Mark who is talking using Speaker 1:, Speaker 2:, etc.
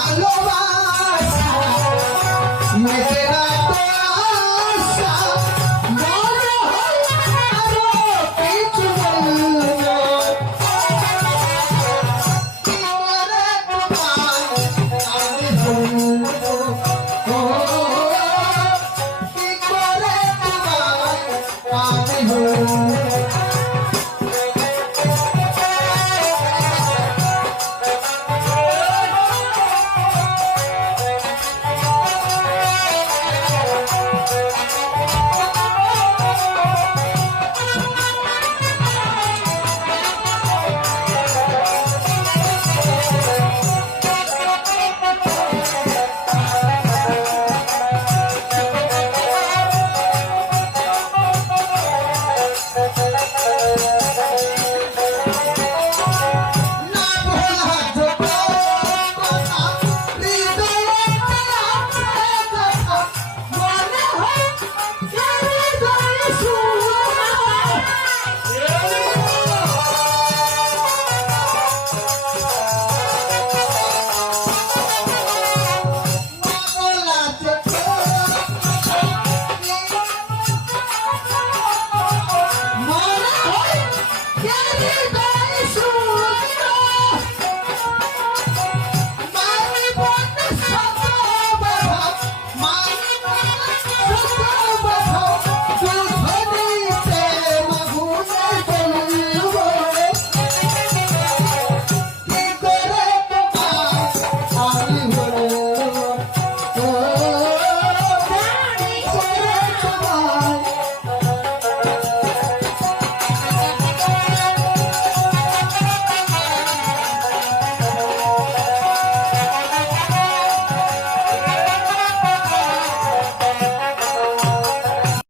Speaker 1: ভালোবাসা মেরে রাতে Let's go!